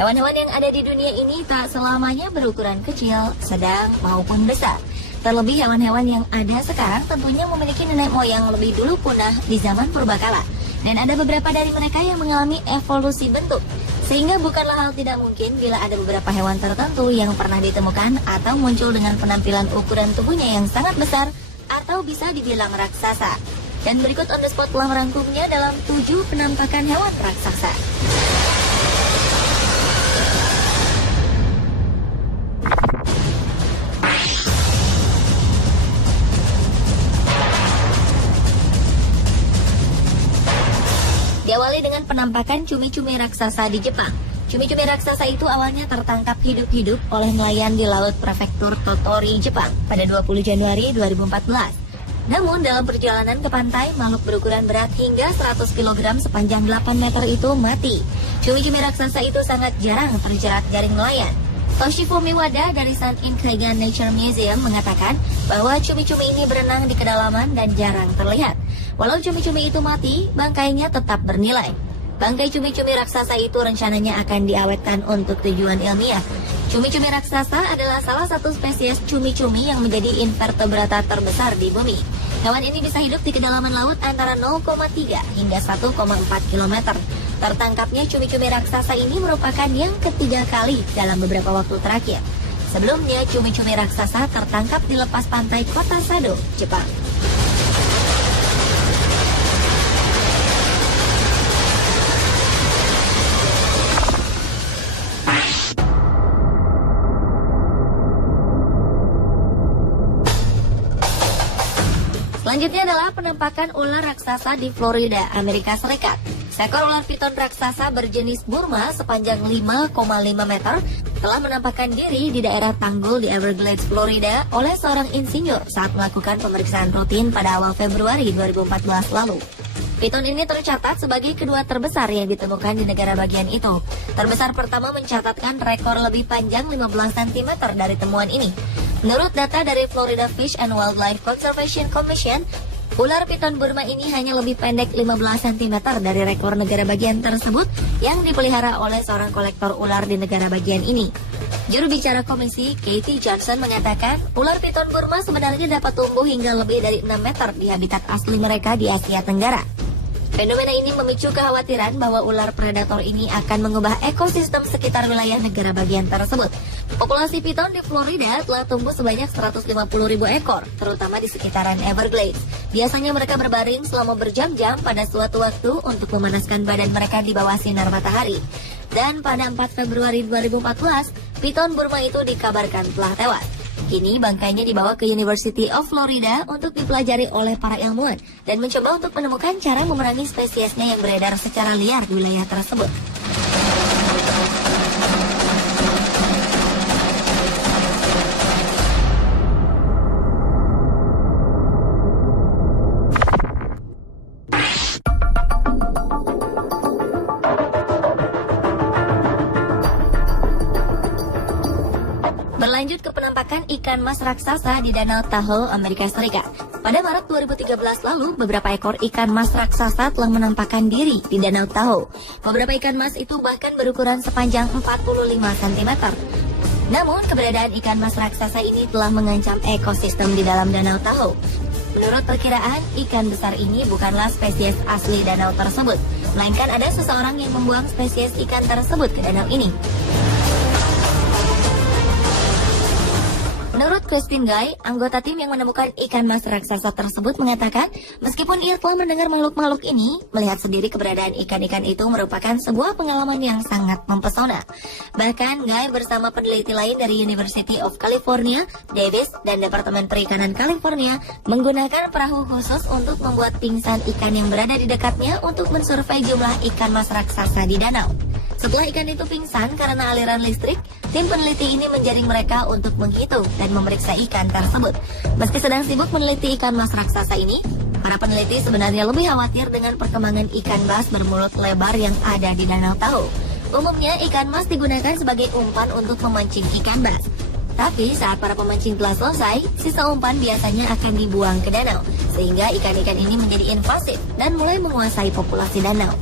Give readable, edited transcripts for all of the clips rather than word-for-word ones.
Hewan-hewan yang ada di dunia ini tak selamanya berukuran kecil, sedang, maupun besar. Terlebih hewan-hewan yang ada sekarang tentunya memiliki nenek moyang lebih dulu punah di zaman purbakala. Dan ada beberapa dari mereka yang mengalami evolusi bentuk. Sehingga bukanlah hal tidak mungkin bila ada beberapa hewan tertentu yang pernah ditemukan atau muncul dengan penampilan ukuran tubuhnya yang sangat besar atau bisa dibilang raksasa. Dan berikut on the spot telah merangkumnya dalam 7 penampakan hewan raksasa. Diawali dengan penampakan cumi-cumi raksasa di Jepang. Cumi-cumi raksasa itu awalnya tertangkap hidup-hidup oleh nelayan di laut prefektur Tottori, Jepang pada 20 Januari 2014. Namun dalam perjalanan ke pantai, makhluk berukuran berat hingga 100 kg sepanjang 8 meter itu mati. Cumi-cumi raksasa itu sangat jarang terjerat jaring nelayan. Toshifumi Wada dari Sun in Kaigan Nature Museum mengatakan bahwa cumi-cumi ini berenang di kedalaman dan jarang terlihat. Walau cumi-cumi itu mati, bangkainya tetap bernilai. Bangkai cumi-cumi raksasa itu rencananya akan diawetkan untuk tujuan ilmiah. Cumi-cumi raksasa adalah salah satu spesies cumi-cumi yang menjadi invertebrata terbesar di bumi. Hewan ini bisa hidup di kedalaman laut antara 0,3 hingga 1,4 km. Tertangkapnya cumi-cumi raksasa ini merupakan yang ketiga kali dalam beberapa waktu terakhir. Sebelumnya, cumi-cumi raksasa tertangkap di lepas pantai kota Sado, Jepang. Selanjutnya adalah penampakan ular raksasa di Florida, Amerika Serikat. Seekor ular piton raksasa berjenis Burma sepanjang 5,5 meter telah menampakkan diri di daerah Tanggul di Everglades, Florida oleh seorang insinyur saat melakukan pemeriksaan rutin pada awal Februari 2014 lalu. Piton ini tercatat sebagai kedua terbesar yang ditemukan di negara bagian itu. Terbesar pertama mencatatkan rekor lebih panjang 15 cm dari temuan ini. Menurut data dari Florida Fish and Wildlife Conservation Commission, ular piton Burma ini hanya lebih pendek 15 cm dari rekor negara bagian tersebut yang dipelihara oleh seorang kolektor ular di negara bagian ini. Juru bicara komisi, Katie Johnson, mengatakan ular piton Burma sebenarnya dapat tumbuh hingga lebih dari 6 meter di habitat asli mereka di Asia Tenggara. Fenomena ini memicu kekhawatiran bahwa ular predator ini akan mengubah ekosistem sekitar wilayah negara bagian tersebut. Populasi piton di Florida telah tumbuh sebanyak 150.000 ekor, terutama di sekitaran Everglades. Biasanya mereka berbaring selama berjam-jam pada suatu waktu untuk memanaskan badan mereka di bawah sinar matahari. Dan pada 4 Februari 2014, piton Burma itu dikabarkan telah tewas. Kini bangkainya dibawa ke University of Florida untuk dipelajari oleh para ilmuwan dan mencoba untuk menemukan cara memerangi spesiesnya yang beredar secara liar di wilayah tersebut. Berlanjut ke penampakan ikan mas raksasa di Danau Tahoe, Amerika Serikat. Pada Maret 2013 lalu, beberapa ekor ikan mas raksasa telah menampakkan diri di Danau Tahoe. Beberapa ikan mas itu bahkan berukuran sepanjang 45 cm. Namun, keberadaan ikan mas raksasa ini telah mengancam ekosistem di dalam Danau Tahoe. Menurut perkiraan, ikan besar ini bukanlah spesies asli danau tersebut, melainkan ada seseorang yang membuang spesies ikan tersebut ke danau ini. Menurut Christine Guy, anggota tim yang menemukan ikan mas raksasa tersebut mengatakan, meskipun ia telah mendengar makhluk-makhluk ini, melihat sendiri keberadaan ikan-ikan itu merupakan sebuah pengalaman yang sangat mempesona. Bahkan, Guy bersama peneliti lain dari University of California, Davis, dan Departemen Perikanan California menggunakan perahu khusus untuk membuat pingsan ikan yang berada di dekatnya untuk mensurvei jumlah ikan mas raksasa di danau. Setelah ikan itu pingsan karena aliran listrik, tim peneliti ini menjaring mereka untuk menghitung dan memeriksa ikan tersebut. Meski sedang sibuk meneliti ikan mas raksasa ini, para peneliti sebenarnya lebih khawatir dengan perkembangan ikan mas bermulut lebar yang ada di Danau Tahoe. Umumnya ikan mas digunakan sebagai umpan untuk memancing ikan mas. Tapi saat para pemancing telah selesai, sisa umpan biasanya akan dibuang ke danau, sehingga ikan-ikan ini menjadi invasif dan mulai menguasai populasi danau.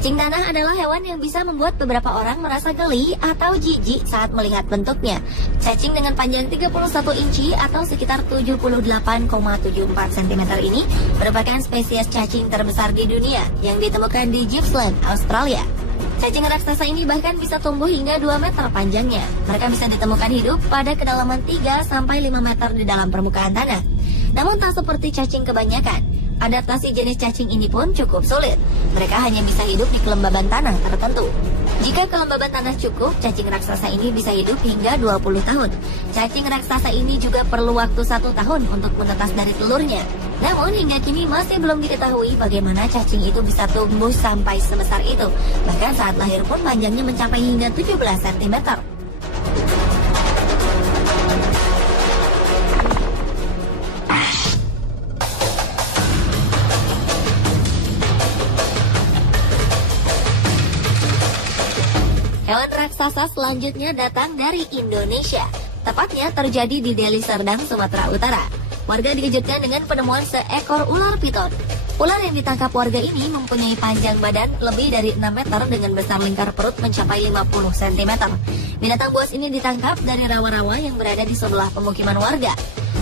Cacing tanah adalah hewan yang bisa membuat beberapa orang merasa geli atau jijik saat melihat bentuknya. Cacing dengan panjang 31 inci atau sekitar 78,74 cm ini merupakan spesies cacing terbesar di dunia yang ditemukan di Gippsland, Australia. Cacing raksasa ini bahkan bisa tumbuh hingga 2 meter panjangnya. Mereka bisa ditemukan hidup pada kedalaman 3-5 meter di dalam permukaan tanah. Namun tak seperti cacing kebanyakan. Adaptasi jenis cacing ini pun cukup sulit. Mereka hanya bisa hidup di kelembaban tanah tertentu. Jika kelembaban tanah cukup, cacing raksasa ini bisa hidup hingga 20 tahun. Cacing raksasa ini juga perlu waktu 1 tahun untuk menetas dari telurnya. Namun hingga kini masih belum diketahui bagaimana cacing itu bisa tumbuh sampai sebesar itu. Bahkan saat lahir pun panjangnya mencapai hingga 17 cm. Hewan raksasa selanjutnya datang dari Indonesia. Tepatnya terjadi di Deli Serdang, Sumatera Utara. Warga dikejutkan dengan penemuan seekor ular piton. Ular yang ditangkap warga ini mempunyai panjang badan lebih dari 6 meter dengan besar lingkar perut mencapai 50 cm. Binatang buas ini ditangkap dari rawa-rawa yang berada di sebelah pemukiman warga.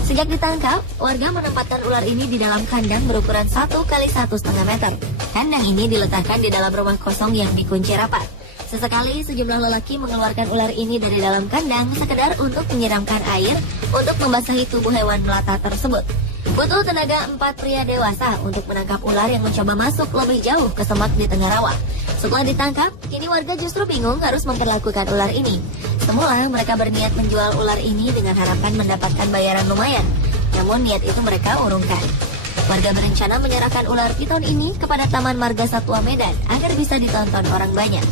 Sejak ditangkap, warga menempatkan ular ini di dalam kandang berukuran 1 x 1,5 meter. Kandang ini diletakkan di dalam rumah kosong yang dikunci rapat. Sesekali sejumlah lelaki mengeluarkan ular ini dari dalam kandang sekedar untuk menyiramkan air untuk membasahi tubuh hewan melata tersebut. Butuh tenaga 4 pria dewasa untuk menangkap ular yang mencoba masuk lebih jauh ke semak di tengah rawa. Setelah ditangkap, kini warga justru bingung harus memperlakukan ular ini. Semula mereka berniat menjual ular ini dengan harapan mendapatkan bayaran lumayan. Namun niat itu mereka urungkan. Warga berencana menyerahkan ular piton ini kepada Taman Marga Satwa Medan agar bisa ditonton orang banyak.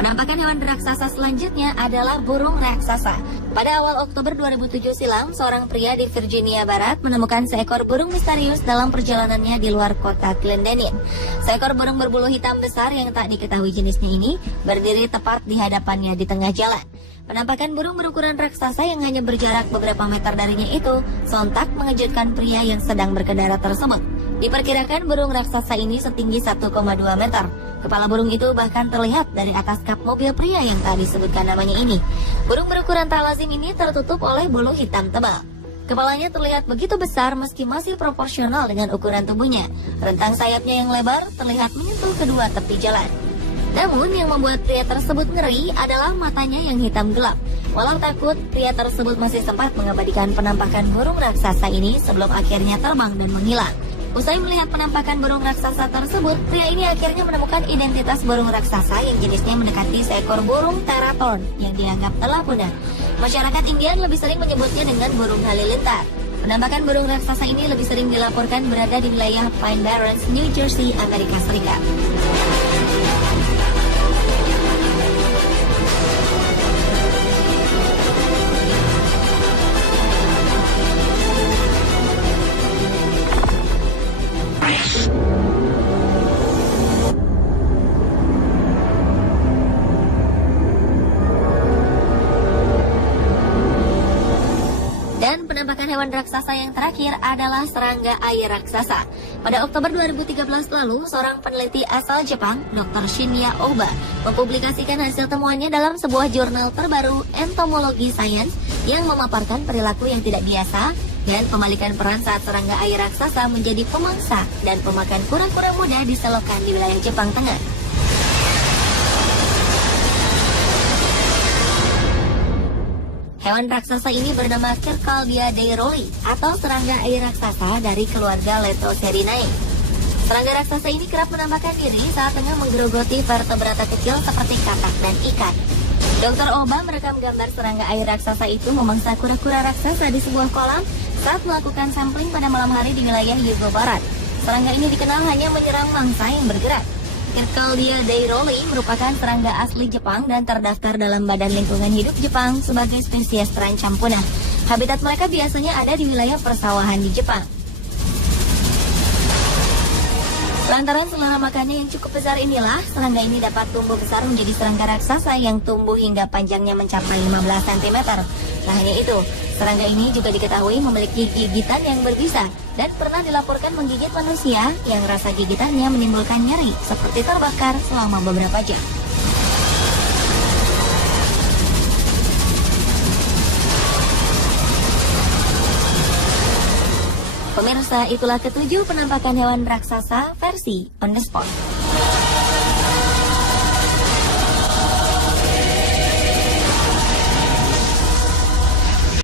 Penampakan hewan raksasa selanjutnya adalah burung raksasa. Pada awal Oktober 2007 silam, seorang pria di Virginia Barat menemukan seekor burung misterius dalam perjalanannya di luar kota Glendenning. Seekor burung berbulu hitam besar yang tak diketahui jenisnya ini berdiri tepat di hadapannya di tengah jalan. Penampakan burung berukuran raksasa yang hanya berjarak beberapa meter darinya itu sontak mengejutkan pria yang sedang berkendara tersebut. Diperkirakan burung raksasa ini setinggi 1,2 meter. Kepala burung itu bahkan terlihat dari atas kap mobil pria yang tak disebutkan namanya ini. Burung berukuran tak lazim ini tertutup oleh bulu hitam tebal. Kepalanya terlihat begitu besar meski masih proporsional dengan ukuran tubuhnya. Rentang sayapnya yang lebar terlihat menyentuh kedua tepi jalan. Namun yang membuat pria tersebut ngeri adalah matanya yang hitam gelap. Walau takut, pria tersebut masih sempat mengabadikan penampakan burung raksasa ini sebelum akhirnya terbang dan menghilang. Usai melihat penampakan burung raksasa tersebut, pria ini akhirnya menemukan identitas burung raksasa yang jenisnya mendekati seekor burung teratorn yang dianggap telah punah. Masyarakat Indian lebih sering menyebutnya dengan burung halilintar. Penampakan burung raksasa ini lebih sering dilaporkan berada di wilayah Pine Barrens, New Jersey, Amerika Serikat. Dan penampakan hewan raksasa yang terakhir adalah serangga air raksasa. Pada Oktober 2013 lalu, seorang peneliti asal Jepang, Dr. Shinya Oba, mempublikasikan hasil temuannya dalam sebuah jurnal terbaru Entomology Science yang memaparkan perilaku yang tidak biasa dan pembalikan peran saat serangga air raksasa menjadi pemangsa dan pemakan kura-kura muda di selokan di wilayah Jepang Tengah. Hewan raksasa ini bernama Circaldia dairoli atau serangga air raksasa dari keluarga Letocerinae. Serangga raksasa ini kerap menampakkan diri saat tengah menggerogoti vertebrata kecil seperti katak dan ikan. Dr. Oba merekam gambar serangga air raksasa itu memangsa kura-kura raksasa di sebuah kolam saat melakukan sampling pada malam hari di wilayah Hyōgo Barat. Serangga ini dikenal hanya menyerang mangsa yang bergerak. Circaldia dairoli merupakan serangga asli Jepang dan terdaftar dalam Badan Lingkungan Hidup Jepang sebagai spesies terancam punah. Habitat mereka biasanya ada di wilayah persawahan di Jepang. Lantaran selera makannya yang cukup besar inilah, serangga ini dapat tumbuh besar menjadi serangga raksasa yang tumbuh hingga panjangnya mencapai 15 cm. Tak hanya itu, serangga ini juga diketahui memiliki gigitan yang berbisa dan pernah dilaporkan menggigit manusia yang rasa gigitannya menimbulkan nyeri seperti terbakar selama beberapa jam. Pemirsa, itulah ketujuh penampakan hewan raksasa versi On The Spot.